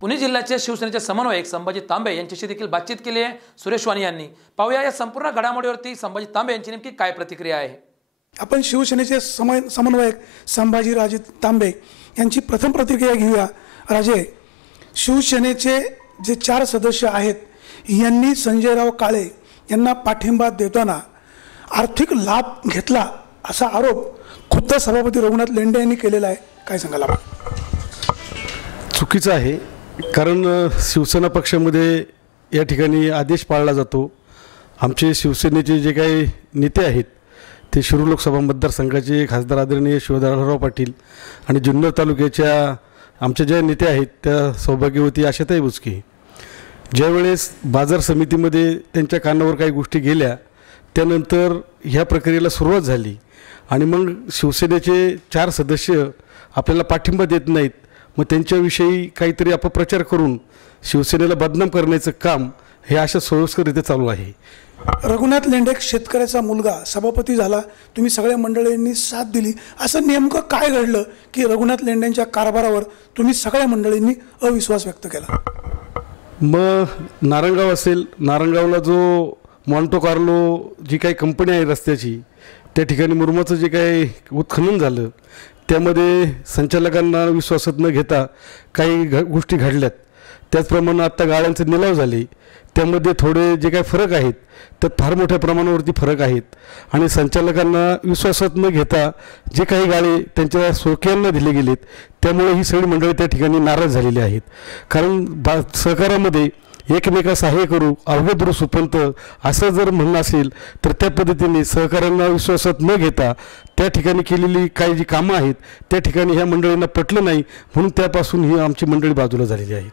पुणे जिल्ह्याचे शिवसेनेचे समन्वयक संभाजी तांबे यांच्याशी देखील बातचीत केली आहे. सुरेश वाणी यांनी. पाहूया या संपूर्ण घडामोडीवरती संभाजी तांबे यांची नेमकी काय प्रतिक्रिया आहे? आपण शिवसेनेचे सम समन्वयक संभाजीराजे तांबे यांची प्रथम प्रतिक्रिया घेऊया. राजे शिवसेनेचे जे चार सदस्य आहेत यांनी संजयराव काळे यांना पाठिंबा देताना आर्थिक लाभ घेतला असा आरोप खुद्द सभापती रघुनाथ लेंडे यांनी केलेला आहे. काय सांगाल आपण? चुकीचं आहे. कारण शिवसेना पक्षामध्ये या ठिकाणी आदेश पाळला जातो. आमचे शिवसेनेचे जे काही नेते आहेत ते शिरूर लोकसभा मतदारसंघाचे खासदार आदरणीय शिवधाराराव पाटील आणि जुन्नर तालुक्याच्या आमच्या ज्या नेत्या आहेत त्या सौभाग्यवती आशाताई बुचके ज्यावेळेस बाजार समितीमध्ये त्यांच्या कानावर काही गोष्टी गेल्या त्यानंतर ह्या प्रक्रियेला सुरुवात झाली आणि मग शिवसेनेचे चार सदस्य आपल्याला पाठिंबा देत नाहीत मग त्यांच्याविषयी काहीतरी अपप्रचार करून शिवसेनेला बदनाम करण्याचं काम हे अशा सोयीस्कररित्या चालू आहे. रघुनाथ लेंडे शेतकऱ्याचा मुलगा सभापती झाला. तुम्ही सगळ्या मंडळींनी साथ दिली. असं नेमकं काय घडलं की रघुनाथ लेंडेंच्या कारभारावर तुम्ही सगळ्या मंडळींनी अविश्वास व्यक्त केला? मग नारंगाव असेल नारंगावला जो मॉन्टो कार्लो जी काही कंपनी आहे रस्त्याची त्या ठिकाणी मुरमाचं जे काही उत्खनन झालं त्यामध्ये संचालकांना विश्वासात न घेता काही घ गोष्टी घडल्यात. त्याचप्रमाणे आत्ता गाड्यांचे निलाव झाले. त्यामध्ये थोडे जे काही फरक आहेत त्यात फार मोठ्या प्रमाणावरती फरक आहेत. आणि संचालकांना विश्वासात न घेता जे काही गाळे त्यांच्या सोक्यांना दिले गेलेत त्यामुळे ही सगळी मंडळी त्या ठिकाणी नाराज झालेली आहेत. कारण बा सहकारामध्ये एकमेका सहाय्य करू अवघड सुपंत असं जर म्हणणं असेल तर त्या पद्धतीने सहकाऱ्यांना विश्वासात न घेता त्या ठिकाणी केलेली काही जी कामं आहेत त्या ठिकाणी ह्या मंडळींना पटलं नाही म्हणून त्यापासून ही आमची मंडळी बाजूला झालेली आहेत.